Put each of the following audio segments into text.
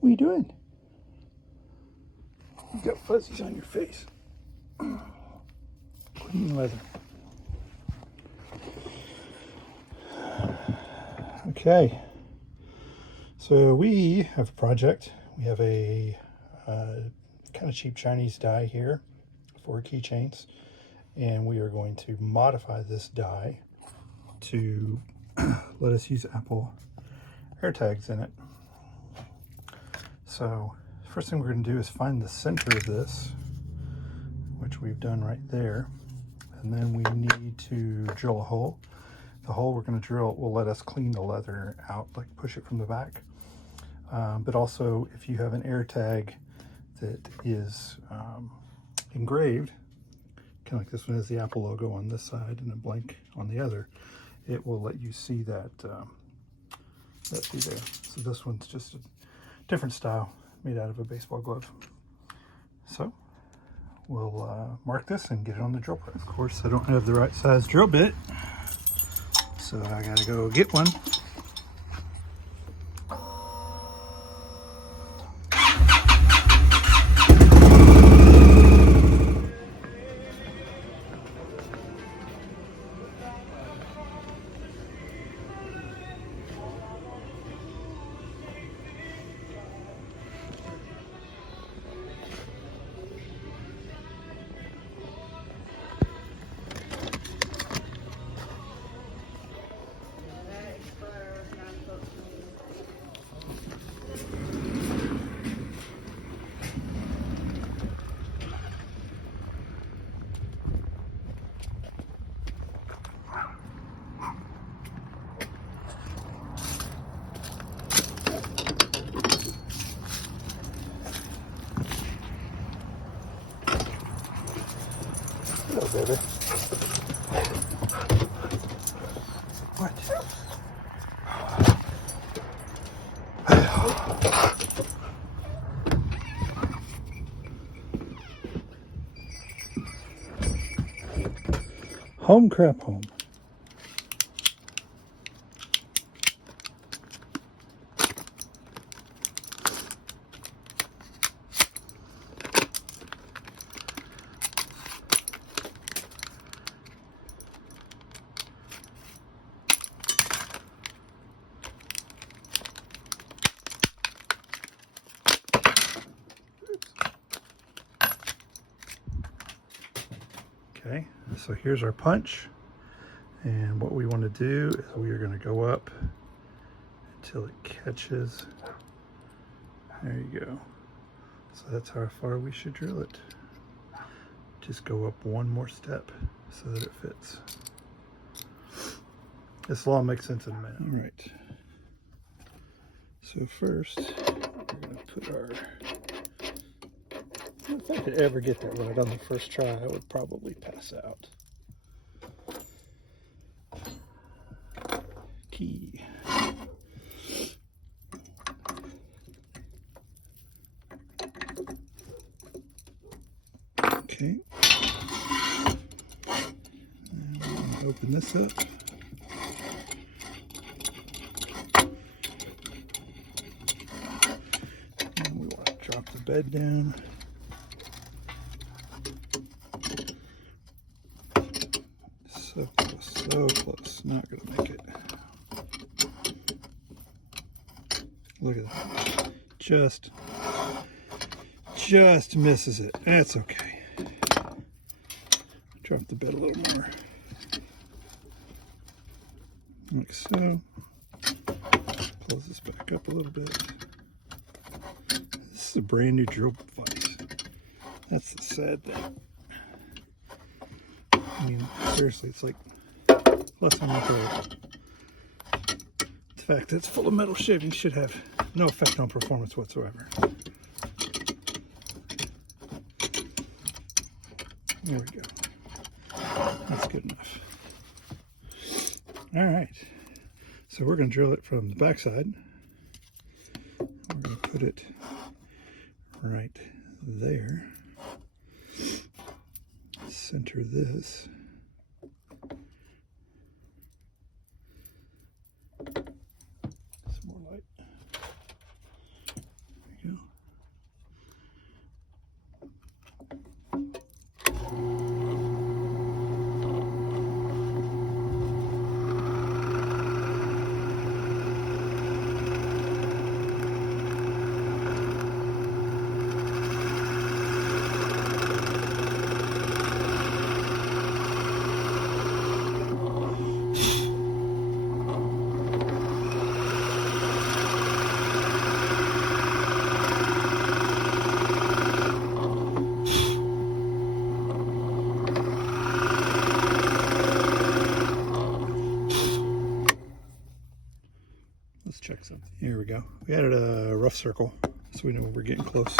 What are you doing? You got fuzzies on your face. Clean leather. Okay. So we have a project. We have a kind of cheap Chinese die here for keychains, and we are going to modify this die to let us use Apple AirTags in it. So first thing we're going to do is find the center of this, which we've done right there, and then we need to drill a hole. The hole we're going to drill will let us clean the leather out, like push it from the back. But also, if you have an AirTag that is engraved, kind of like this one has the Apple logo on this side and a blank on the other, it will let you see that through there. So this one's just a different style, made out of a baseball glove. So we'll mark this and get it on the drill press. Of course, I don't have the right size drill bit, so I gotta go get one. Hello, baby. What? Home crap home. Okay, so here's our punch, and what we want to do is we are going to go up until it catches. There you go. So that's how far we should drill it. Just go up one more step so that it fits. This will all make sense in a minute. All right. So first, we're going to put our... If I could ever get that right on the first try, I would probably pass out. Key. Okay. And we're going to open this up. And we want to drop the bed down. So close, so close. Not going to make it. Look at that. Just misses it. That's okay. Drop the bed a little more. Like so. Close this back up a little bit. This is a brand new drill device. That's the sad thing. I mean, seriously, it's like less than a month old. The fact that it's full of metal shavings should have no effect on performance whatsoever. There we go. That's good enough. All right. So we're going to drill it from the back side. We're going to put it right there. Center this. Some more light. check something. Here we go. We added a rough circle so we know when we're getting close.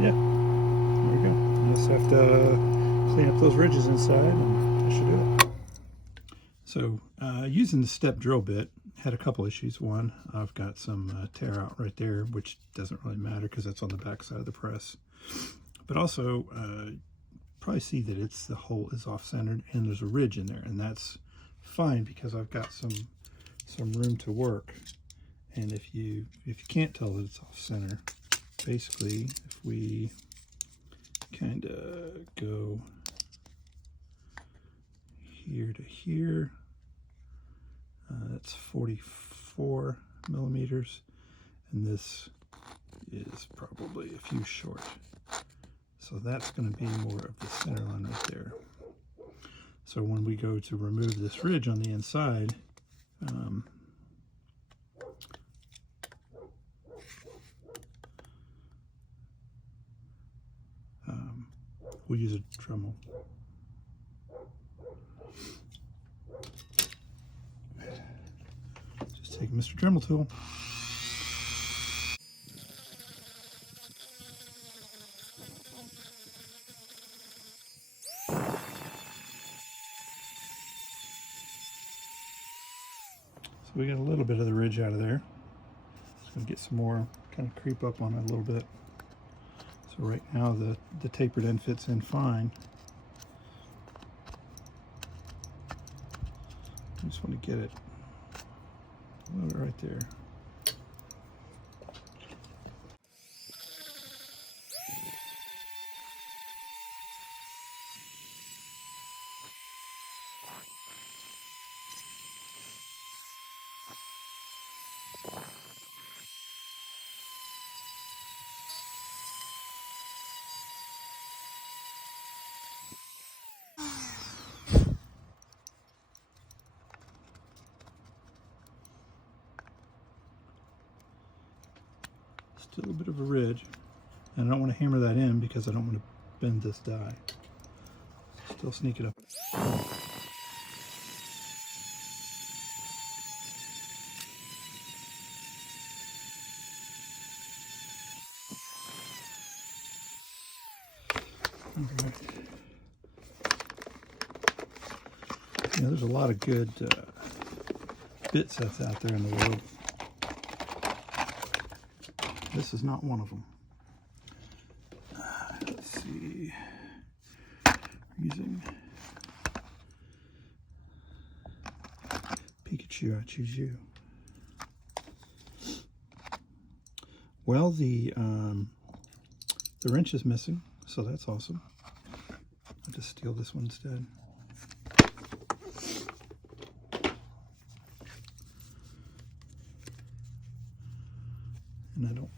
Yeah, there we go. You just have to clean up those ridges inside and that should do it. So using the step drill bit had a couple issues. One, I've got some tear out right there, which doesn't really matter because that's on the back side of the press. But also, probably see that the hole is off-centered and there's a ridge in there, and that's fine because I've got some room to work. And if you can't tell that it's off-center, basically if we kind of go here to here, that's 44 millimeters, and this is probably a few short. So that's going to be more of the center line right there. So when we go to remove this ridge on the inside, we'll use a Dremel. Just take Mr. Dremel tool. So we got a little bit of the ridge out of there. Just gonna get some more, kind of creep up on it a little bit. So right now the tapered end fits in fine. I just want to get it a little bit right there. Still a bit of a ridge, and I don't want to hammer that in because I don't want to bend this die. Still sneak it up. Okay. Yeah, there's a lot of good bit sets out there in the world. This is not one of them. Let's see. We're using choose you, I choose you. Well, the wrench is missing, so that's awesome. I'll just steal this one instead. And I don't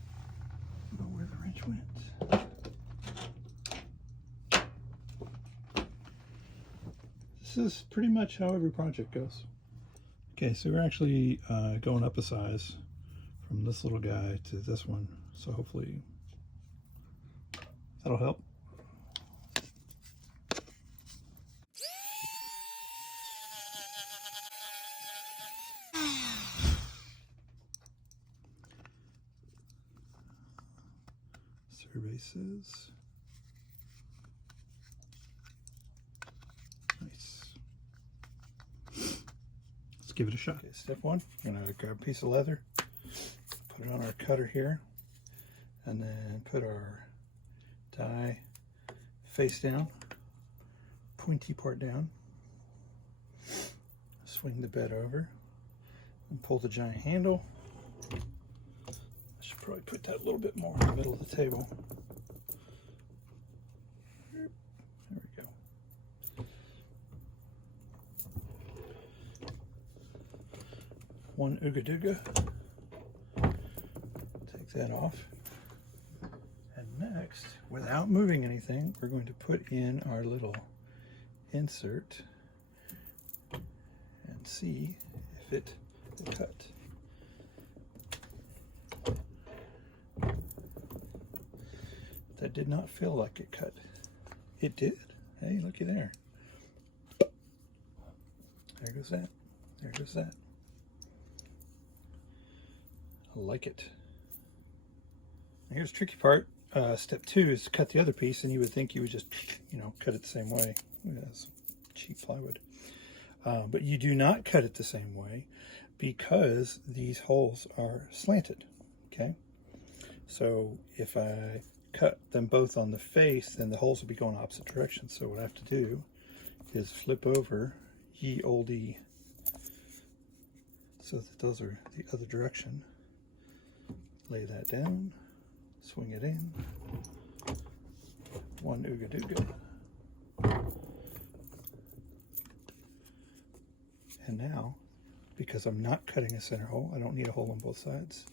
know where the wrench went. This is pretty much how every project goes. Okay, so we're actually going up a size from this little guy to this one, so hopefully that'll help. Survey says nice. Let's give it a shot. Okay, step one, I'm gonna grab a piece of leather, put it on our cutter here, and then put our die face down, pointy part down, swing the bed over, and pull the giant handle. I should probably put that a little bit more in the middle of the table. There we go. One ooga dooga. Take that off. And next, without moving anything, we're going to put in our little insert and see if it will cut. That did not feel like it cut. It did. Hey, looky there. There goes that. There goes that. I like it. Now here's the tricky part. Step two is to cut the other piece, and you would think you would just, cut it the same way. That's cheap plywood. But you do not cut it the same way because these holes are slanted, okay? So if I cut them both on the face, then the holes will be going opposite directions. So what I have to do is flip over ye olde so that those are the other direction. Lay that down, swing it in, one ooga dooga. And now, because I'm not cutting a center hole, I don't need a hole on both sides.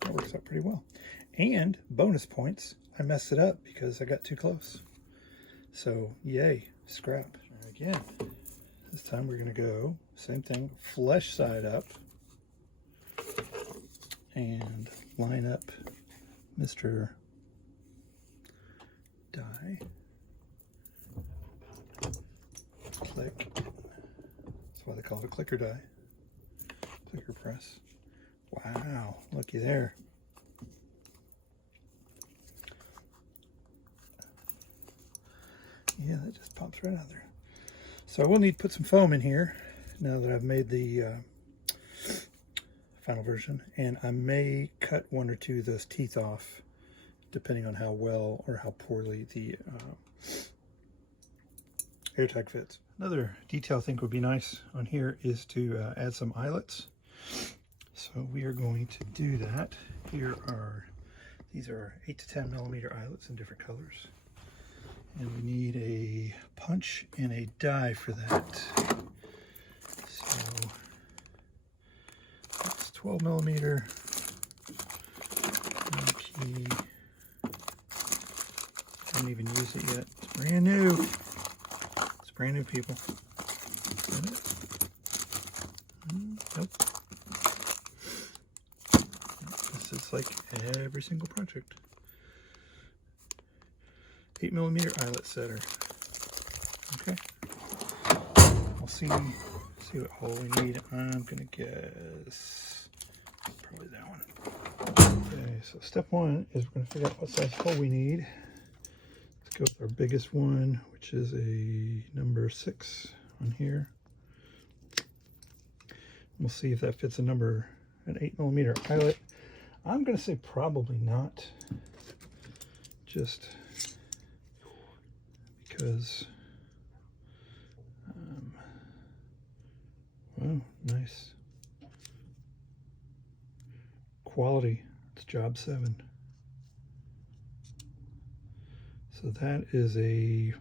That works out pretty well. And bonus points, I messed it up because I got too close. So yay, scrap. Again, this time we're gonna go, same thing, flesh side up and line up Mr. Die. Click. That's why they call it a clicker die. Clicker press. Wow, looky there. Yeah, that just pops right out there. So I will need to put some foam in here now that I've made the final version, and I may cut one or two of those teeth off depending on how well or how poorly the AirTag fits. Another detail I think would be nice on here is to add some eyelets. So we are going to do that. These are 8 to 10 millimeter eyelets in different colors. And we need a punch and a die for that. So that's 12 millimeter. Key. Haven't even used it yet. It's brand new. It's brand new, people. Is that it? Nope. This is like every single project. 8 millimeter eyelet setter. Okay. We'll see what hole we need. I'm gonna guess probably that one. Okay, so step one is we're gonna figure out what size hole we need. Let's go with our biggest one, which is a number 6 on here. We'll see if that fits an 8 millimeter eyelet. I'm gonna say probably not. Just because, well, Nice. Quality. It's job 7. So that is a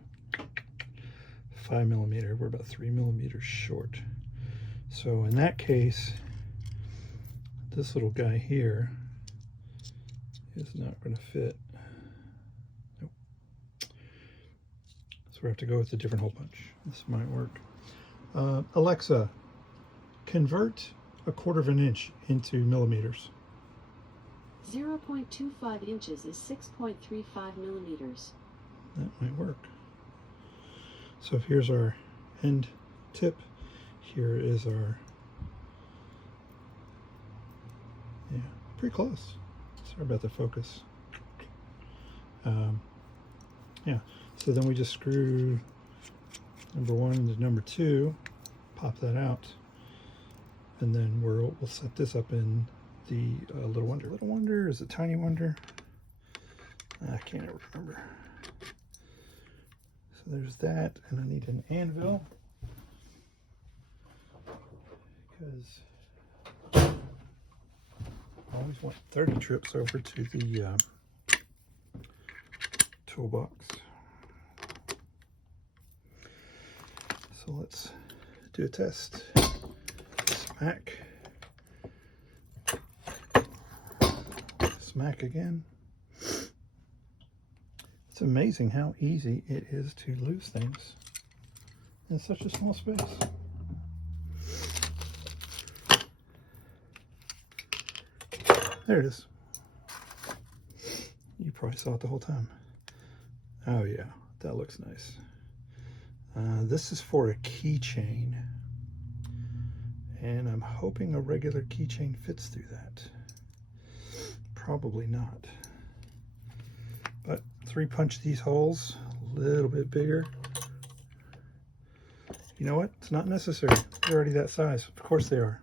5mm. We're about 3mm short. So in that case, this little guy here is not going to fit. Nope. So we have to go with a different hole punch. This might work. Alexa, convert 1/4 inch into millimeters. 0.25 inches is 6.35 millimeters. That might work. So here's our end tip. Here is our, yeah, pretty close. Sorry about the focus. Yeah, so then we just screw number 1 into number 2, pop that out, and then we'll set this up in the Little Wonder. Little Wonder, is it Tiny Wonder? I can't ever remember. So there's that, and I need an anvil because I always want 30 trips over to the toolbox. So let's do a test. Smack. Smack again. It's amazing how easy it is to lose things in such a small space. There it is. You probably saw it the whole time. Oh yeah, that looks nice. This is for a keychain, and I'm hoping a regular keychain fits through that. Probably not. But 3-punch these holes a little bit bigger. You know what? It's not necessary. They're already that size. Of course they are.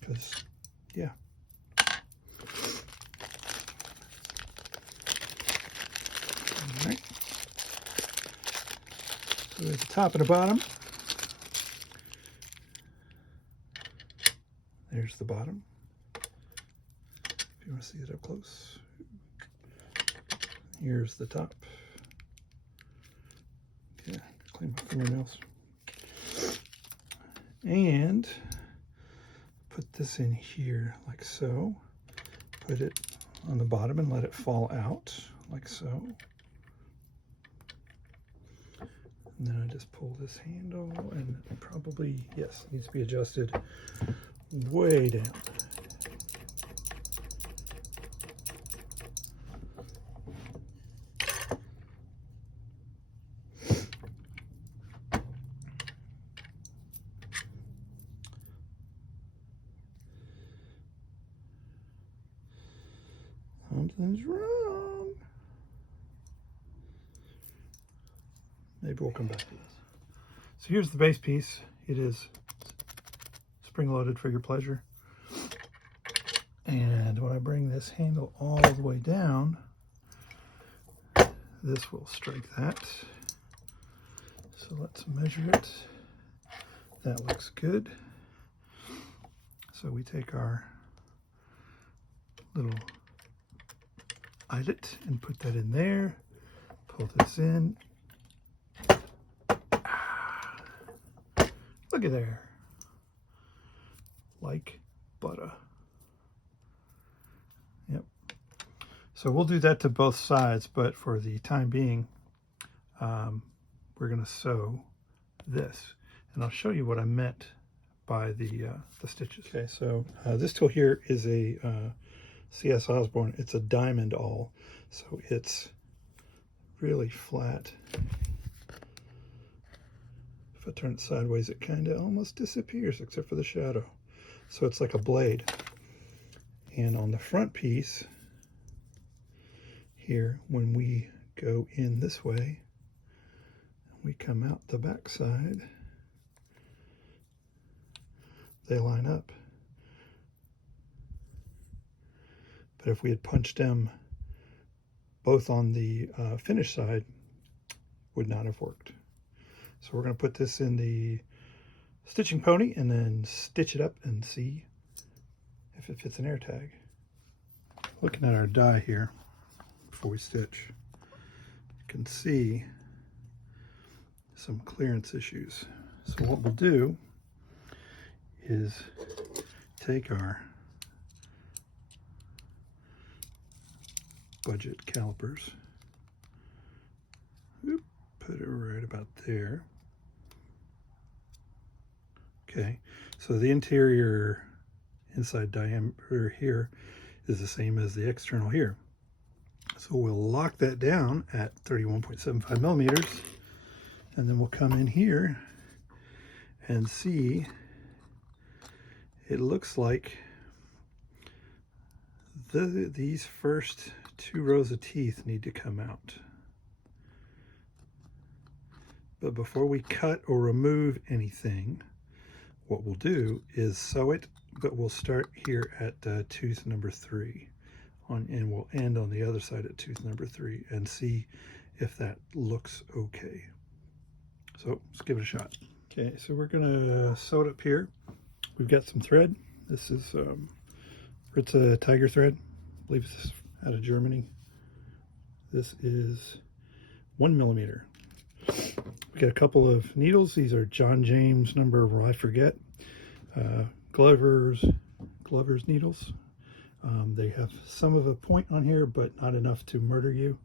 Because, yeah. All right. So there's the top and the bottom. There's the bottom. If you want to see it up close. Here's the top. Yeah, clean my fingernails. And put this in here like so. Put it on the bottom and let it fall out like so. And then I just pull this handle, and probably, yes, needs to be adjusted way down. Something's wrong. Maybe we'll come back to this. So here's the base piece. It is spring-loaded for your pleasure. And when I bring this handle all the way down, this will strike that. So let's measure it. That looks good. So we take our little eyelet and put that in there. Pull this in. Look at there. Like butter. Yep. So we'll do that to both sides, but for the time being, we're going to sew this. And I'll show you what I meant by the stitches. Okay, so this tool here is a C.S. Osborne. It's a diamond awl, so it's really flat. If I turn it sideways, it kind of almost disappears except for the shadow. So it's like a blade. And on the front piece here, when we go in this way, we come out the back side, they line up. But if we had punched them both on the finished side, would not have worked. So we're going to put this in the stitching pony and then stitch it up and see if it fits an AirTag. Looking at our die here before we stitch, you can see some clearance issues. So what we'll do is take our budget calipers, put it right about there. Okay, so the interior inside diameter here is the same as the external here. So we'll lock that down at 31.75 millimeters, and then we'll come in here and see, it looks like these first 2 rows of teeth need to come out. But before we cut or remove anything, what we'll do is sew it, but we'll start here at tooth number 3 and we'll end on the other side at tooth number 3 and see if that looks okay. So let's give it a shot. Okay, so we're gonna sew it up here. We've got some thread. This is it's a tiger thread. I believe it's out of Germany. This is 1 millimeter. We got a couple of needles. These are John James number, well, I forget. Glover's needles. They have some of a point on here, but not enough to murder you.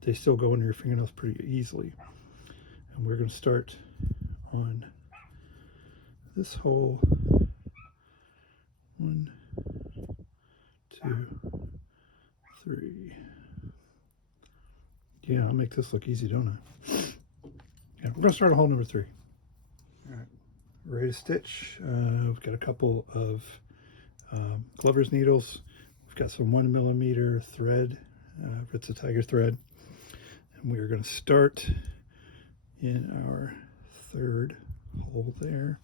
They still go into your fingernails pretty easily. And we're going to start on this hole. 1, 2, 3. Yeah, I'll make this look easy, don't I? Yeah, we're going to start on hole number 3. All right, ready to stitch. We've got a couple of Glover's needles. We've got some 1 millimeter thread. It's a tiger thread. And we are going to start in our 3rd hole there.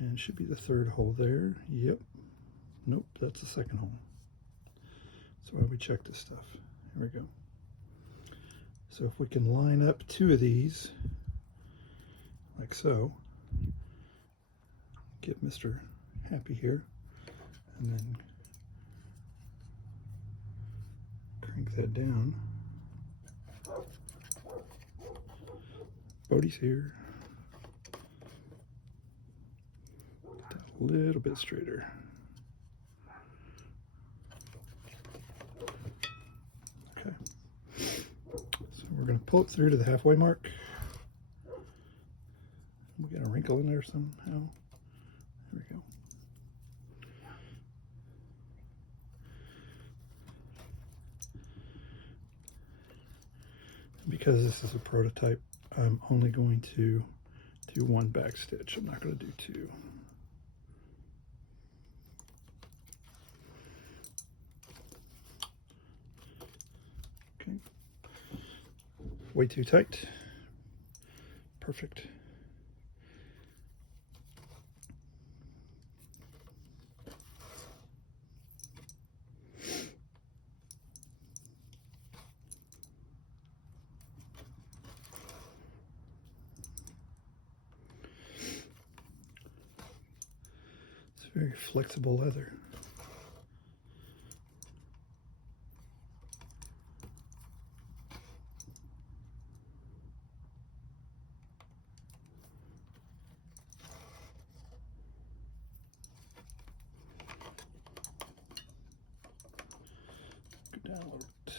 And it should be the 3rd hole there. Yep. Nope, that's the 2nd hole. So why don't we check this stuff? Here we go. So if we can line up 2 of these, like so, get Mr. Happy here, and then crank that down. Bodie's here. Get that a little bit straighter. Okay. So we're going to pull it through to the halfway mark. We got a wrinkle in there somehow. There we go. Because this is a prototype, I'm only going to do 1 back stitch. I'm not going to do 2. Okay. Way too tight. Perfect. Very flexible leather. Go down a little bit.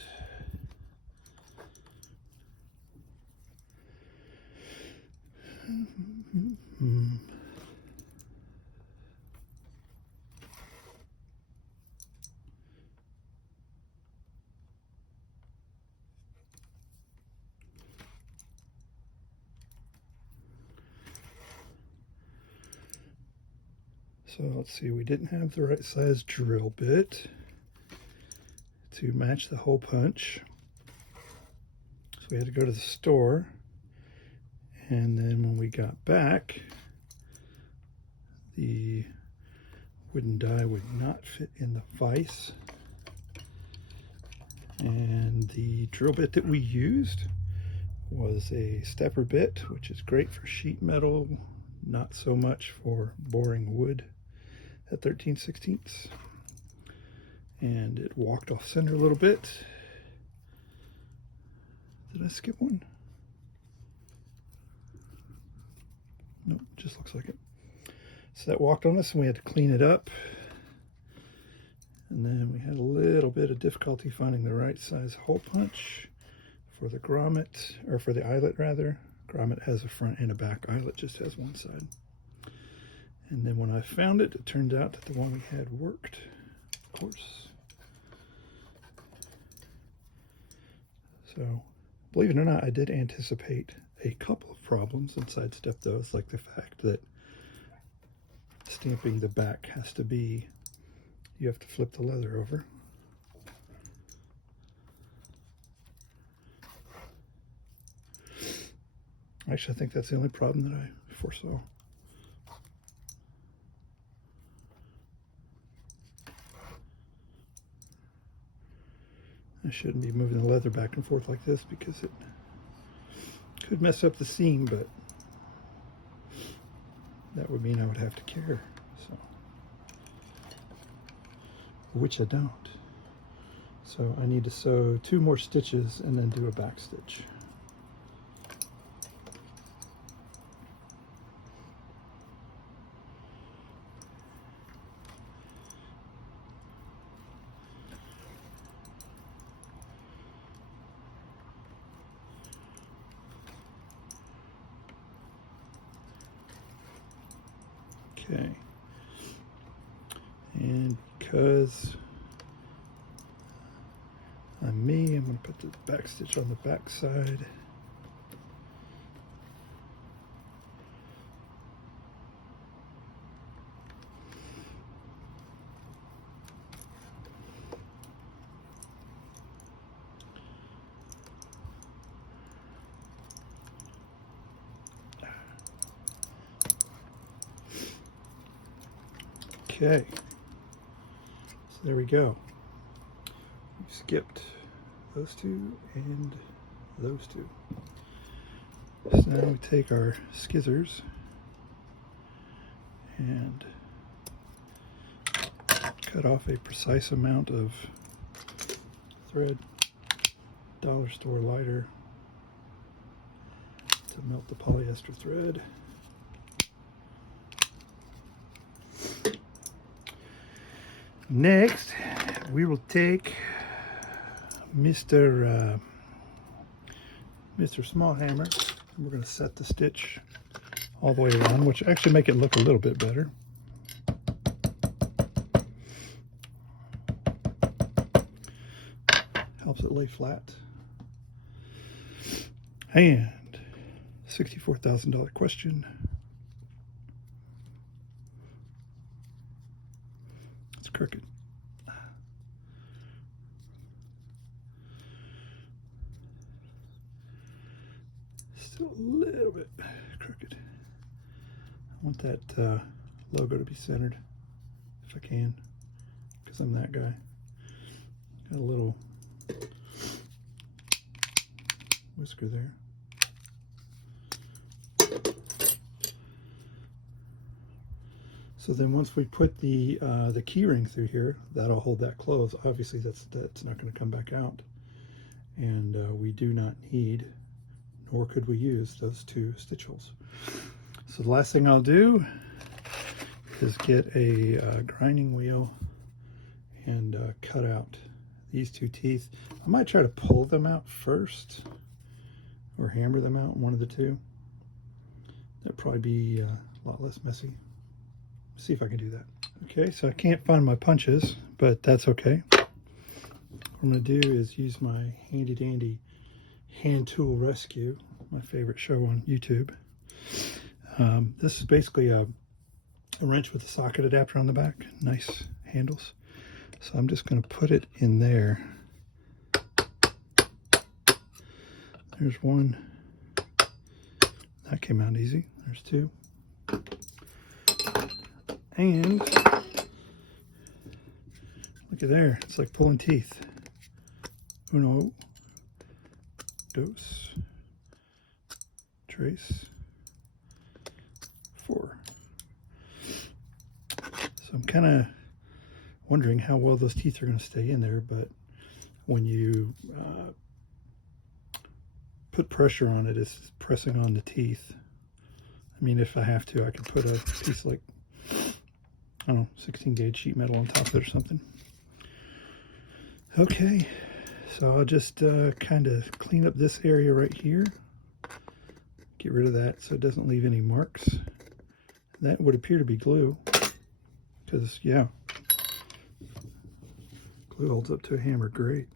So let's see, we didn't have the right size drill bit to match the hole punch. So we had to go to the store, and then when we got back, the wooden die would not fit in the vise. And the drill bit that we used was a stepper bit, which is great for sheet metal, not so much for boring wood at 13/16. And it walked off center a little bit. Did I skip one? Nope, just looks like it. So that walked on us and we had to clean it up. And then we had a little bit of difficulty finding the right size hole punch for the grommet, or for the eyelet rather. Grommet has a front and a back. Eyelet just has one side. And then when I found it, it turned out that the one we had worked, of course. So, believe it or not, I did anticipate a couple of problems and sidestep those, like the fact that stamping the back has to be, you have to flip the leather over. Actually, I think that's the only problem that I foresaw. I shouldn't be moving the leather back and forth like this because it could mess up the seam, but that would mean I would have to care, so, which I don't. So I need to sew 2 more stitches and then do a back stitch. Okay, and because I'm me, I'm going to put the back stitch on the back side. Okay, so there we go. We skipped those 2 and those 2. So now we take our skizzers and cut off a precise amount of thread, dollar store lighter to melt the polyester thread. Next, we will take Mr. Small Hammer, and we're going to set the stitch all the way around, which actually make it look a little bit better. Helps it lay flat. And $64,000 question. It's crooked. Still a little bit crooked. I want that logo to be centered if I can, because I'm that guy. Got a little whisker there. So then once we put the key ring through here, that'll hold that closed. Obviously that's not going to come back out. And we do not need, nor could we use, those 2 stitch holes. So the last thing I'll do is get a grinding wheel and cut out these 2 teeth. I might try to pull them out first or hammer them out, one of the 2. That'd probably be a lot less messy. See if I can do that. Okay, so I can't find my punches, but that's okay. What I'm going to do is use my handy dandy hand tool rescue, my favorite show on YouTube. This is basically a wrench with a socket adapter on the back, nice handles. So I'm just going to put it in there. There's 1. That came out easy. There's 2. And look at there, it's like pulling teeth. Uno, dos, tres, for. So I'm kind of wondering how well those teeth are going to stay in there, but when you put pressure on it, it's pressing on the teeth. I mean, if I have to, I could put a piece like, I don't know, 16 gauge sheet metal on top of it or something. Okay, so I'll just kind of clean up this area right here. Get rid of that so it doesn't leave any marks. That would appear to be glue, because, yeah, glue holds up to a hammer great.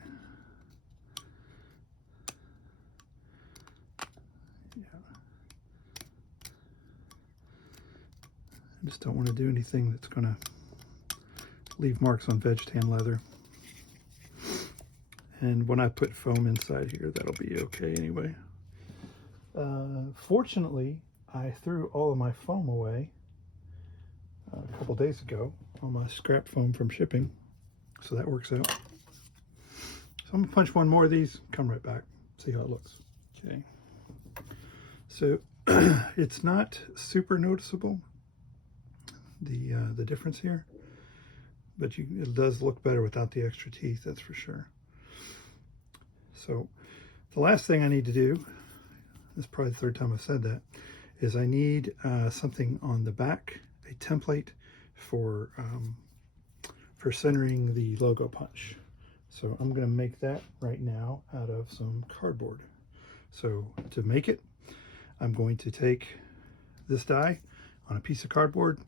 Yeah. I just don't want to do anything that's going to leave marks on veg tan leather. And when I put foam inside here, that'll be okay anyway. Fortunately, I threw all of my foam away a couple days ago, all my scrap foam from shipping, so that works out. So I'm gonna punch one more of these, come right back, see how it looks. Okay, so it's not super noticeable, the difference here, but it does look better without the extra teeth, that's for sure. So the last thing I need to do, this is probably the third time I've said that, is I need something on the back, a template for centering the logo punch. So I'm going to make that right now out of some cardboard. So to make it, I'm going to take this die on a piece of cardboard,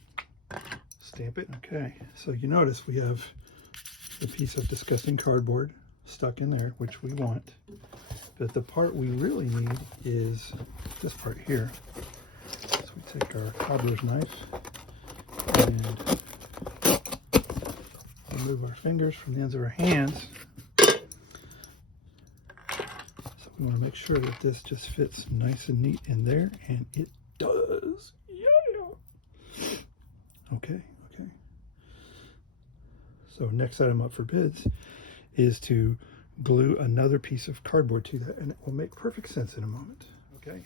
stamp it. Okay, so you notice we have a piece of disgusting cardboard stuck in there, which we want. But the part we really need is this part here. So we take our cobbler's knife and remove our fingers from the ends of our hands. So we want to make sure that this just fits nice and neat in there, and it does. Yeah. Okay. So next item up for bids is to glue another piece of cardboard to that, and it will make perfect sense in a moment. Okay,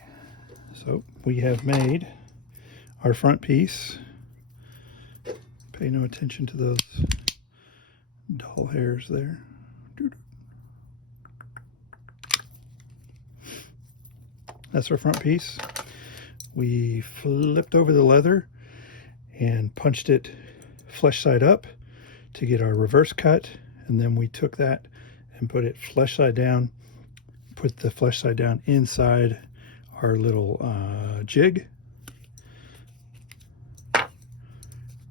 so we have made our front piece. Pay no attention to those dull hairs there. That's our front piece. We flipped over the leather and punched it flesh side up to get our reverse cut, and then we took that and put it flesh side down, put the flesh side down inside our little jig.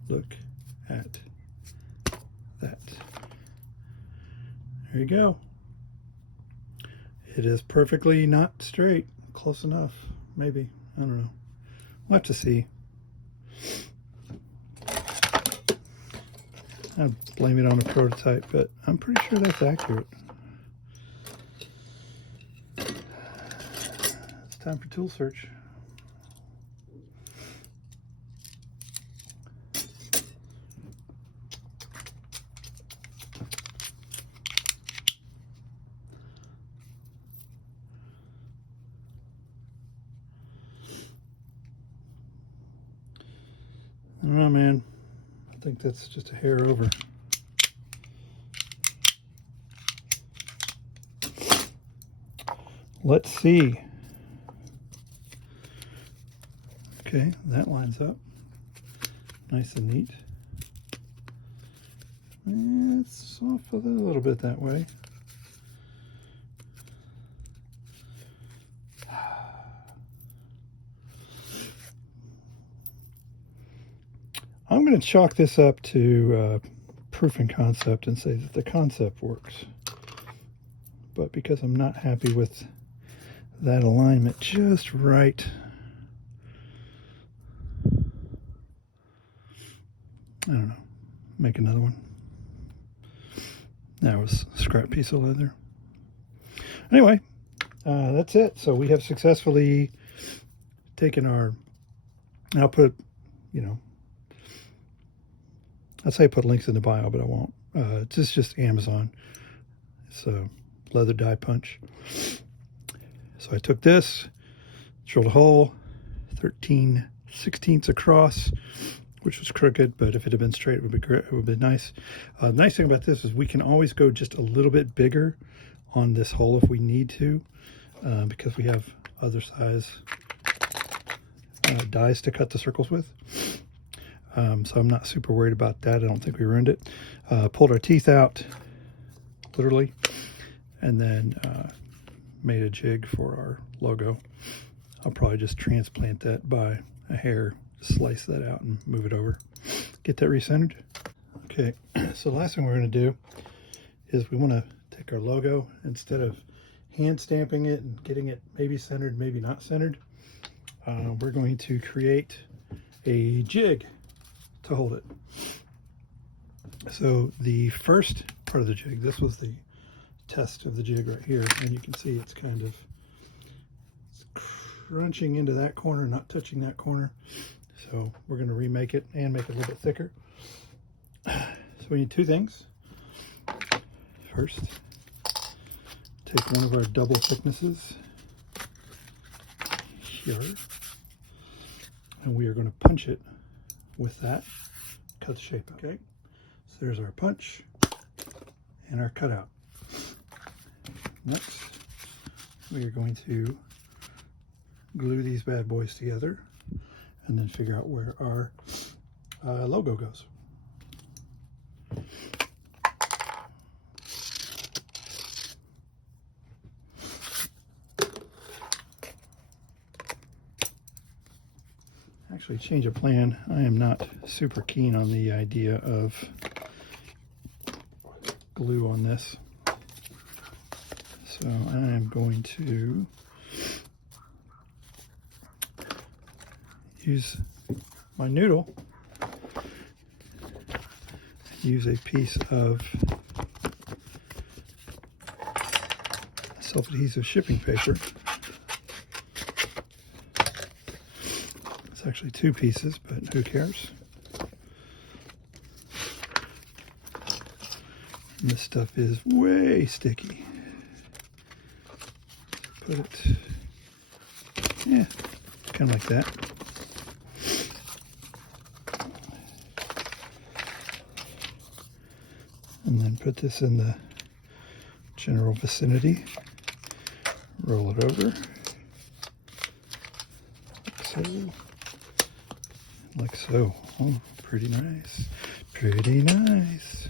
Look at that. There you go. It is perfectly not straight. Close enough, maybe. I don't know. We'll have to see. I'd blame it on a prototype, but I'm pretty sure that's accurate. It's time for tool search. I don't know, man. I think that's just a hair over. Let's see. Okay, that lines up. Nice and neat. It's off a little bit that way. I'm going to chalk this up to proof and concept and say that the concept works. But because I'm not happy with that alignment just right, I don't know, make another one. That was a scrap piece of leather. Anyway, that's it. So we have successfully taken our, and I'll put, I'd say put links in the bio, but I won't. It's just Amazon. It's a leather die punch. So I took this, drilled a hole, 13 16ths across, which was crooked, but if it had been straight, it would be great. It would be nice. Nice thing about this is we can always go just a little bit bigger on this hole if we need to, because we have other size dies to cut the circles with. So I'm not super worried about that. I don't think we ruined it. Pulled our teeth out, literally, and then made a jig for our logo. I'll probably just transplant that by a hair, slice that out and move it over. Get that recentered. Okay, so the last thing we're going to do is we want to take our logo, instead of hand stamping it and getting it maybe centered, maybe not centered, we're going to create a jig to hold it. So the first part of the jig, this was the test of the jig right here, and you can see it's kind of crunching into that corner, not touching that corner. So we're going to remake it and make it a little bit thicker. So we need two things. First, take one of our double thicknesses here, and we are going to punch it with that, cut the shape out. Okay, so there's our punch and our cutout. Next, we are going to glue these bad boys together and then figure out where our logo goes. Actually, change of plan. I am not super keen on the idea of glue on this. So I am going to use my noodle, use a piece of self-adhesive shipping paper. It's actually two pieces, but who cares? And this stuff is way sticky. Put it, yeah, kind of like that. And then put this in the general vicinity. Roll it over. Like so. Oh, pretty nice. Pretty nice.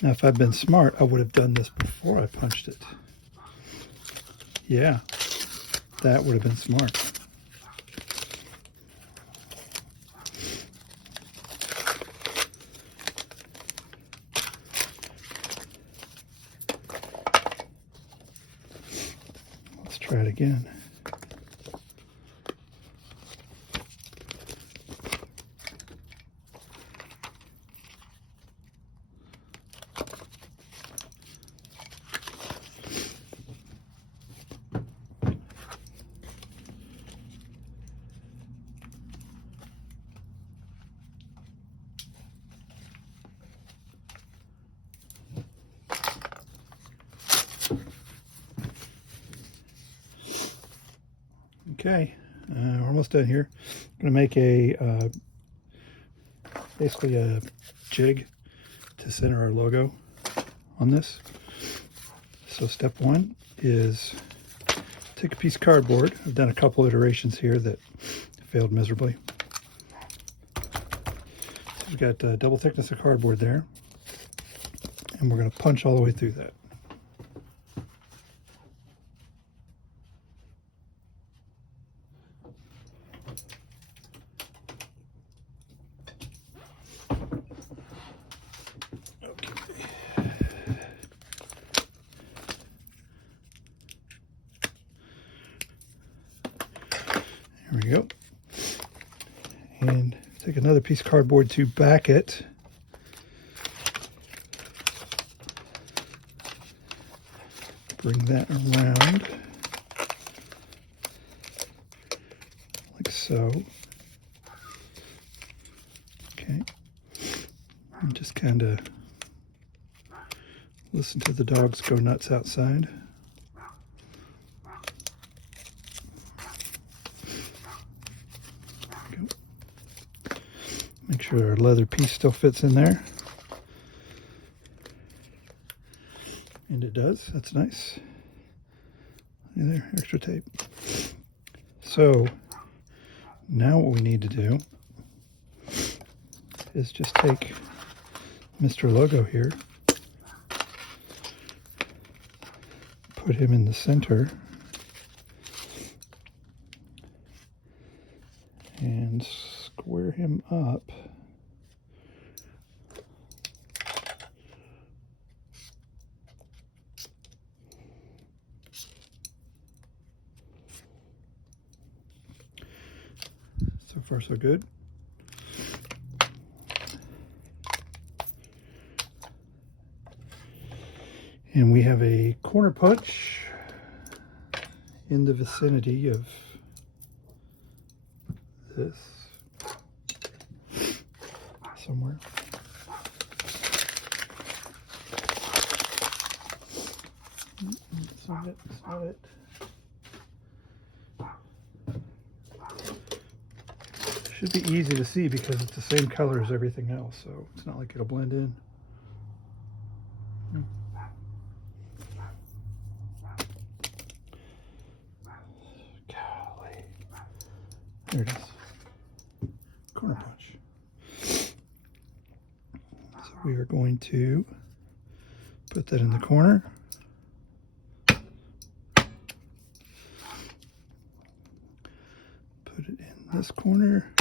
Now, if I'd been smart, I would have done this before I punched it. Yeah, that would have been smart. Let's try it again. Okay, we're almost done here. I'm going to make a basically a jig to center our logo on this. So step one is take a piece of cardboard. I've done a couple iterations here that failed miserably. So we've got double thickness of cardboard there, and we're going to punch all the way through that. There we go. And take another piece of cardboard to back it. Bring that around like so. Okay. And just kind of listen to the dogs go nuts outside. Make sure our leather piece still fits in there. And it does. That's nice. Look there, extra tape. So now what we need to do is just take Mr. Logo here, put him in the center, and square him up. So far so good. And we have a corner punch in the vicinity of this somewhere. That's not it. That's not it. Should be easy to see because it's the same color as everything else, so it's not like it'll blend in. Golly. There it is. Corner punch. So we are going to put that in the corner. Put it in this corner.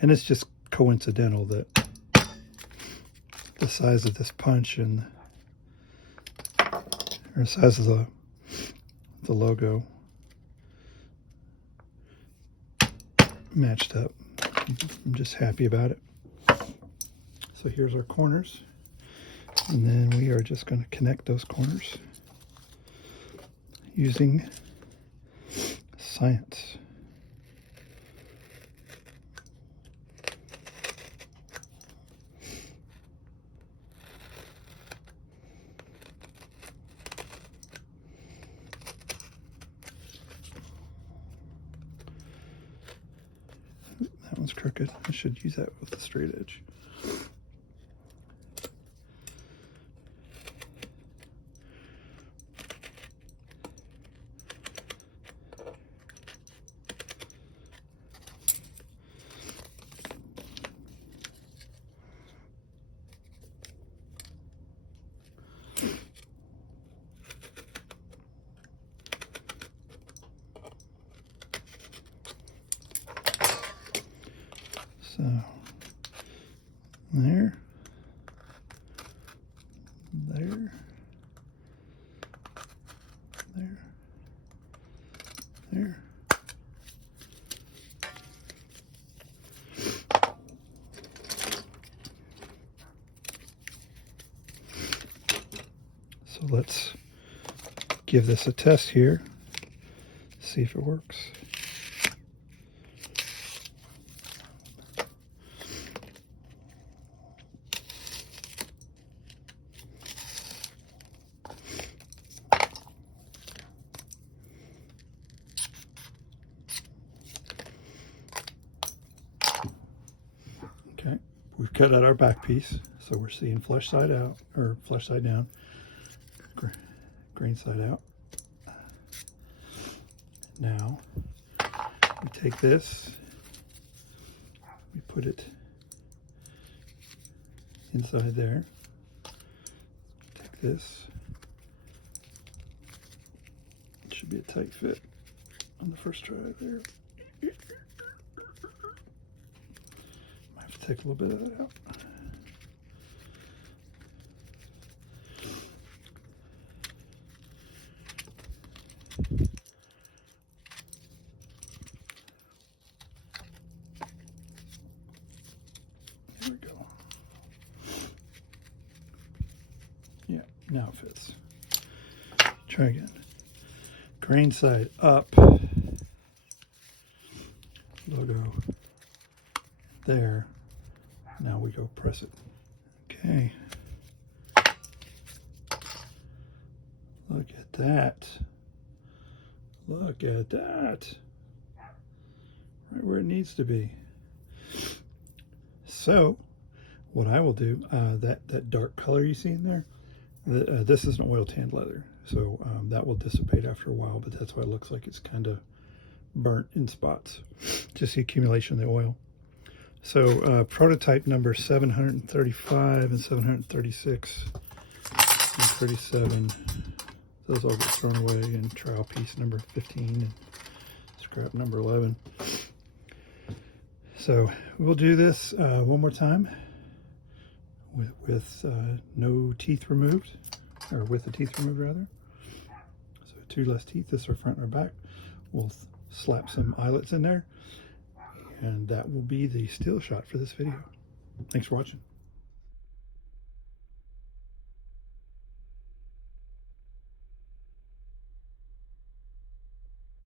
And it's just coincidental that the size of this punch and or the size of the logo matched up. I'm just happy about it. So here's our corners, and then we are just going to connect those corners using science. That one's crooked. I should use that with the straight edge. So there, there, there, there. So let's give this a test here, see if it works. Okay, we've cut out our back piece, so we're seeing flesh side out, or flesh side down, grain side out. Now, we take this, we put it inside there, take this, it should be a tight fit on the first try there. Might have to take a little bit of that out. There we go. Yeah, now it fits. Try again. Grain side up. logo there. Now we go press it. Okay. Look at that. Look at that. Right where it needs to be. So, what I will do, that dark color you see in there, this is an oil tanned leather. So that will dissipate after a while, but that's why it looks like it's kind of burnt in spots. Just the accumulation of the oil. So prototype number 735 and 736 and 37. Those all get thrown away, and trial piece number 15 and scrap number 11. So we'll do this one more time with no teeth removed, or with the teeth removed rather. So 2 less teeth, this is our front and our back. We'll slap some eyelets in there, and that will be the still shot for this video. Thanks for watching.